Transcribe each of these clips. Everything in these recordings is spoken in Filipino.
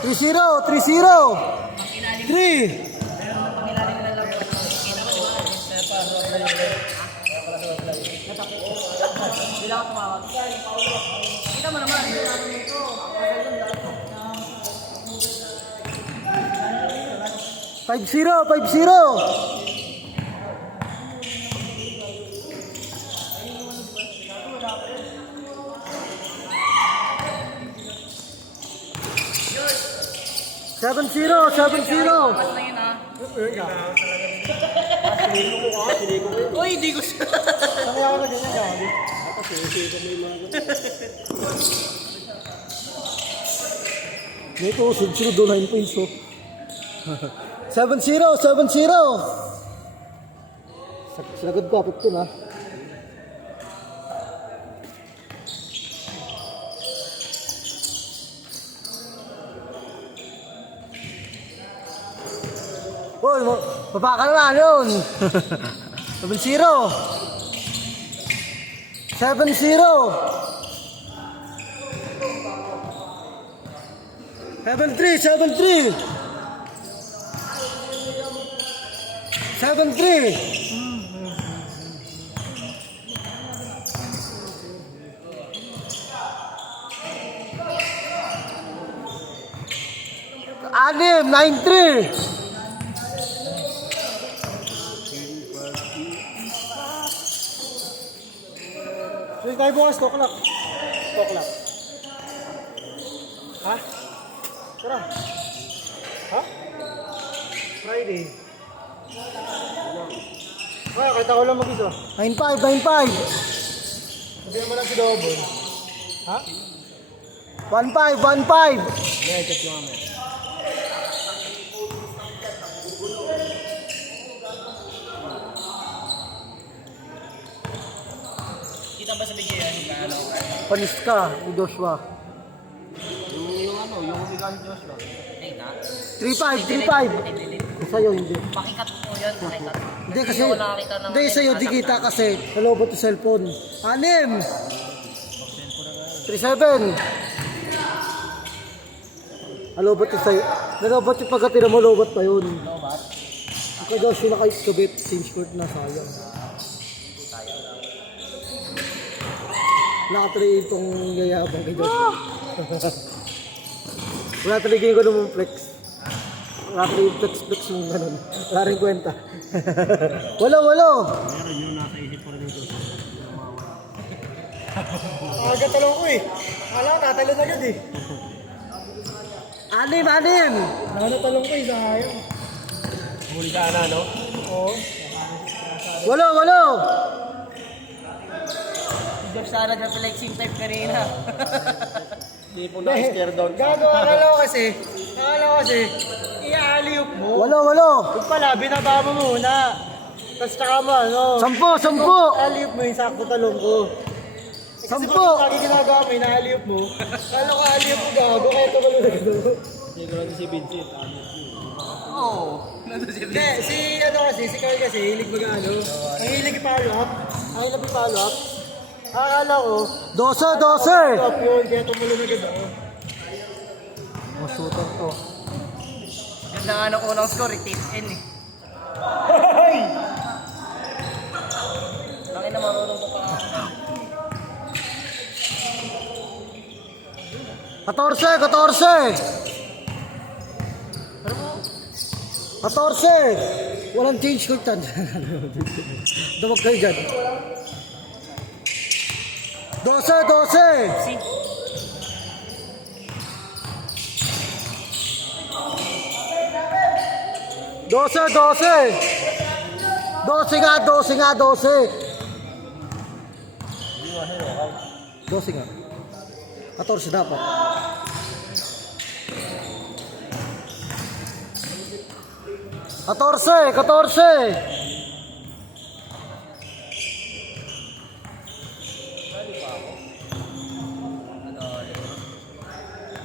Three-zero, 3-0. 3. Kita mo naman. 5-0, 5-0. Seven zero, 7-0. Uy, di ko siya. Sanay ako na ganyan, gabi. May ito, sunod do 9 points, oh. 7-0, 7-0. Sagad ko, apit ko na. Uy, baba ka naman yun. 7-0. 7-0. 7-3, 7-3. 7-3. Anim, 9-3. Uy, kaya bukas, toklap. Toklap. Ha? Tara. Ha? Friday. Kaya, kahit ako lang mag-isa. 9-5, 9-5. Hindi naman lang si Double. Ha? 1-5, 1-5. Yeah, check yung amin. Kita ba sa bigyan ano? Panis ka, ni Joshua. Yung umigas ni Joshua. Ay, na. 3-5, 3-5. Sa'yo, hindi. Pakikat po yan, pakikat. Hindi kasi, hindi sa'yo, di kita kasi. Nalobot yung cellphone. 6. 3-7. Nalobot yung sa'yo. Nalobot yung pagkatira mo, lobot pa yun. Lobat? Kaya Joshua nakikabit, change court na, sayang. Nakatuloy itong yayabang kay Joshua. Wala talaga ko naman flex. Wala talaga yung flex mong ganun. Wala rin kwenta. Walo. Meron yung nasa isip ko rin ito. Talong ko eh. Alam ko, tatalo na agad eh. 6. Talong ko eh, sayang. Huli ka na, no? Oo. Walo. Si Josh sana na flexing type kanina. Hindi po na-scare down. Akala ko kasi, i-alley-oop mo. Walo. Kung pala, binaba mo muna. Tapos tsaka mo, ano? 10. Alley-oop mo yung sakto talong ko. Kasi Lagi ginagawa mo, ina-alley-oop mo. Kala ko alley-oop mo gago, kaya tumalo na gano'n. Hindi ko lang si Vincent. Oo. Hindi, si Carl kasi, hilig mag-ano. Ang hilig i-follow up. Akala ko, 12. top yun, kaya tumulo na gano'n. Masutan to. Yan na ano unang score, tip N eh. Laki na marunong ko pa. 14. 14. Walang change court yan. Dumag kayo dyan. 12. Si. 12 nga. 12 nga. 14 dapat. 14.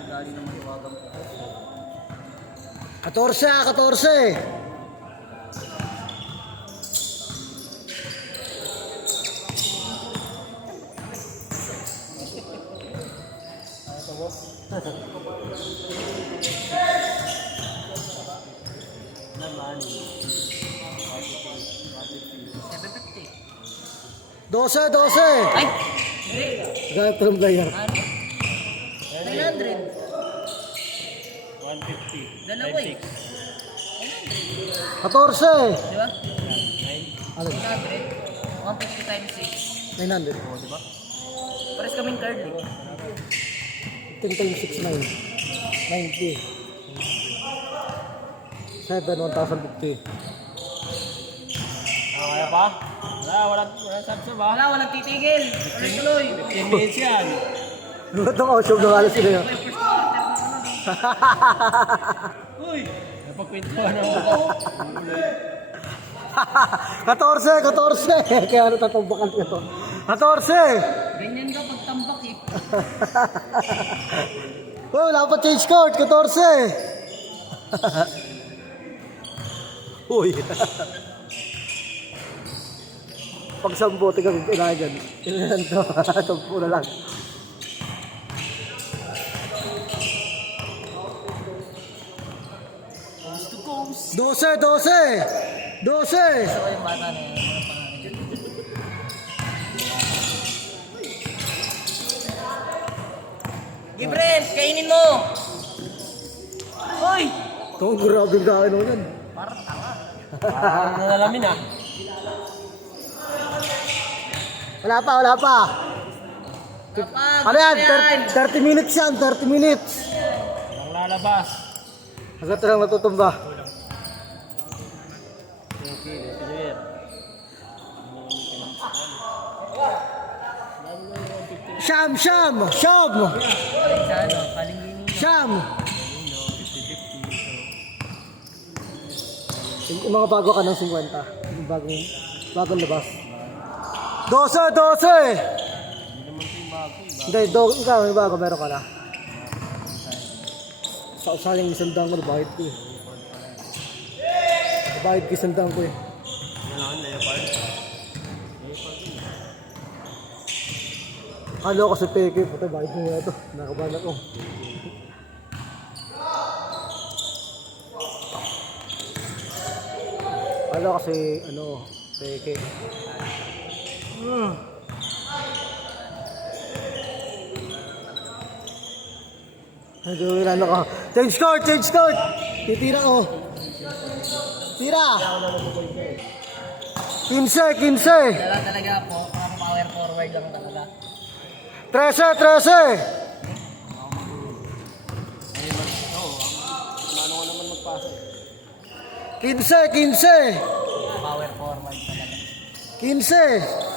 Dali naman iwagan ko. 14. Naman. 12, 12. Ay! Gaya from player. 900. 150. Dalawa eh. 14. Di ba? Ano? 900. 150 times 900. 6. Di ba? Pares kaming card eh. 10 times 6, 9. 90. 7, 1,050. Kaya pa? Walang sabsab ba? Wala, walang titigil. Tuloy. 10 minutes yan. Luto ko, show na alas sila yun. Uy! Napagpintuan ako. 14, 14. Kaya ano tatambakan ko ito. 14. Ganyan ka pagtambak eh. Uy, wala pa change card. 14. Uy. Pag sambote kami pinagan. Ilan to? Tumpo na lang. Coast to coast. 12, 12. 12. Gusto ko yung bata na yun. Gibren, kainin mo! Hoy! Ito, grabe ang kain mo yan. Parang tanga. Parang nalalamin ah. Wala pa, wala pa. Kapag Ano yan? 30 minutes yan, 30 minutes. Ang lalabas. Agad lang natutumba. Okay, Happy New Year. Sham, Sham, Sham, sa ano, palinggining. Sham. Yung mga bago ka ng 50. Yung bagong labas. 12, 12. Hindi, ikaw may bago, meron ka na. Sa usaling isandang ko, nabahid ko eh. Nabahid ko isandang ko eh. Kalo ko si Peke, puto, bahid mo nga ito. Nakabahan ako. Kalo kasi, Peke. Ano ka? Change court! Change court! Titira ko. Tira! 15! 15! Dala talaga po, mga power forward lang talaga. 13! 13! Ano ko naman magpasa. 15! 15! Power forward talaga. 15!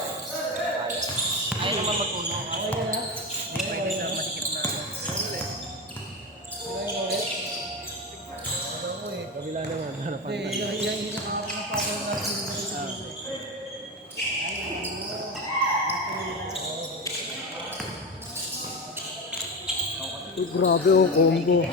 Ayaw naman mag-uno. Hindi pwede na masikip na. Kabila naman. Harapan tayo. Uy, grabe oh, combo.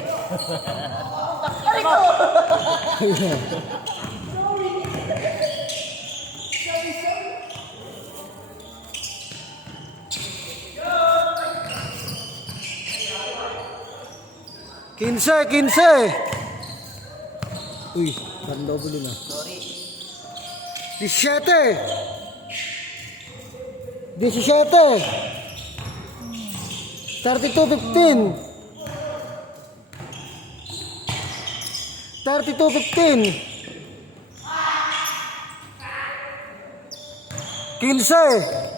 Kinse, kinse. Uy, ganda po din ah. Sorry. 17. 17. 32-15. 32-15. 15.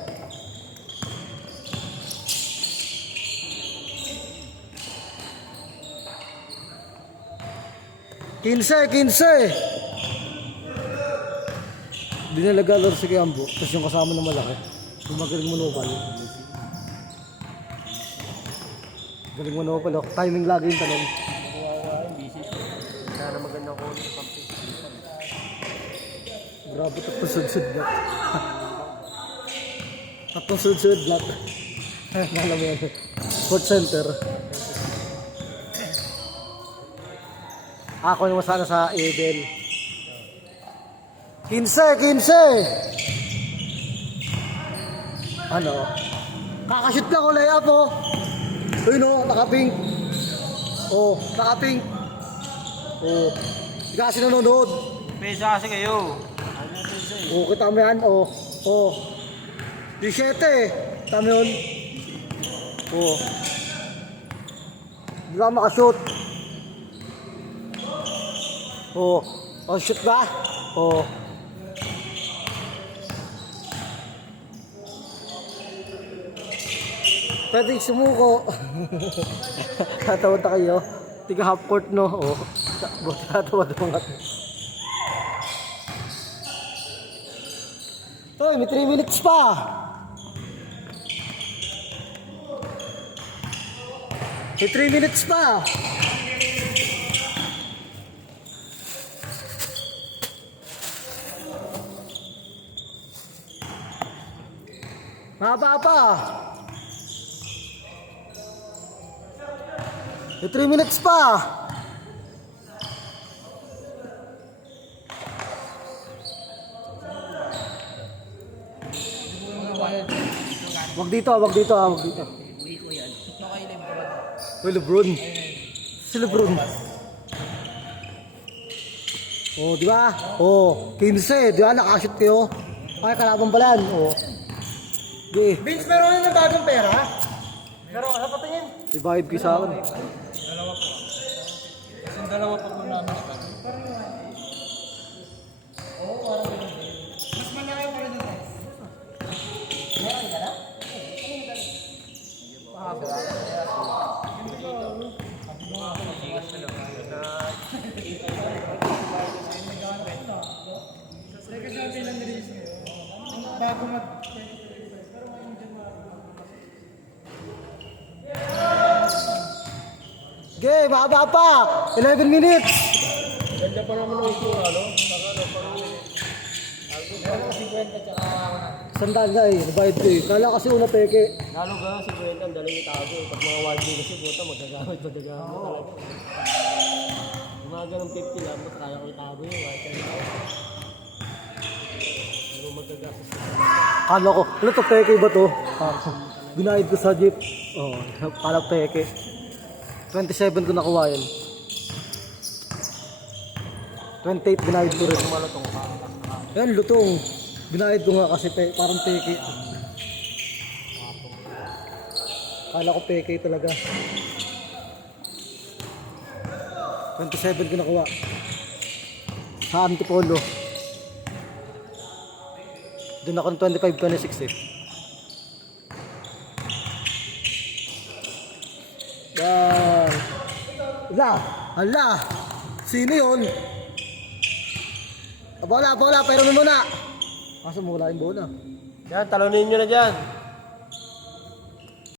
15. Dinalaga lor si Kiambo, tapos yung kasama ng malaki. Gumagaling monopal. Galing monopal, oh. Timing lagi yung tanong. Busy. Sana magandang kunin sa pampi. Grabe, tatlong sud-sud black. Tatlong sud-sud black. Mahala mo yan. Sport center. Ako naman sana sa Edel. 15, 15. Ano? Kakashoot lang ko layup oh. Uy no, nakapink. Oh, nakapink. Oh. Hindi ka kasi nanonood. Pesa kasi kayo. Oh, kita mo yan. Oh. Oh. 17 eh. Kita mo yun. Oh. Hindi ka makashoot. Oh. Oh, shoot ba? Oh. Pwede sumuko. Tatawad na kayo. Tiga half court no. Oh. Tatawad mga. Hoy, may 3 minutes pa. May 3 minutes pa. Mahaba pa. May 3 minutes pa. Wag dito, wag dito, wag dito. Uy, Lebron. Si Lebron. Oh, di ba? Oh, 15, di ba? Nakashoot kayo. Ay, kalaban pala yan. Oh. Di. Vince, meron na ng bagong pera? Meron ka, patingin. Divide kayo sa akin. Dalawa pa po namin. Mas malaki pa rin dito. Meron ka na? Bago mag... Okay, mahaba pa. 11 minutes. Ganda pa naman ang ito, ano? Sandaan ka eh, nabayad ko eh. Kala kasi una peke. Lalo ka, si Kwenta, ang daling itago. Pag mga wild day kasi, puta, magagamit talaga. Yung mga ganong 50 lang, mas kaya ko itago yun. Kahit ano ito. Pero magagamit. Kala ko, ano to peke ba to? Binayad ko sa jeep. Oh, kala peke. 27 ko nakuha yan. 28 binayad ko rin. Malutong ka. Yan, lutong. Binayad ko nga kasi parang peke. Kala ko peke talaga. 27 ko nakuha. Sa Antipolo. Doon ako ng 25-26 eh. Yan. Hala. Sino yun? Bola, pero mo muna. Kaso mawala yung bola. Yan, talunin nyo na dyan.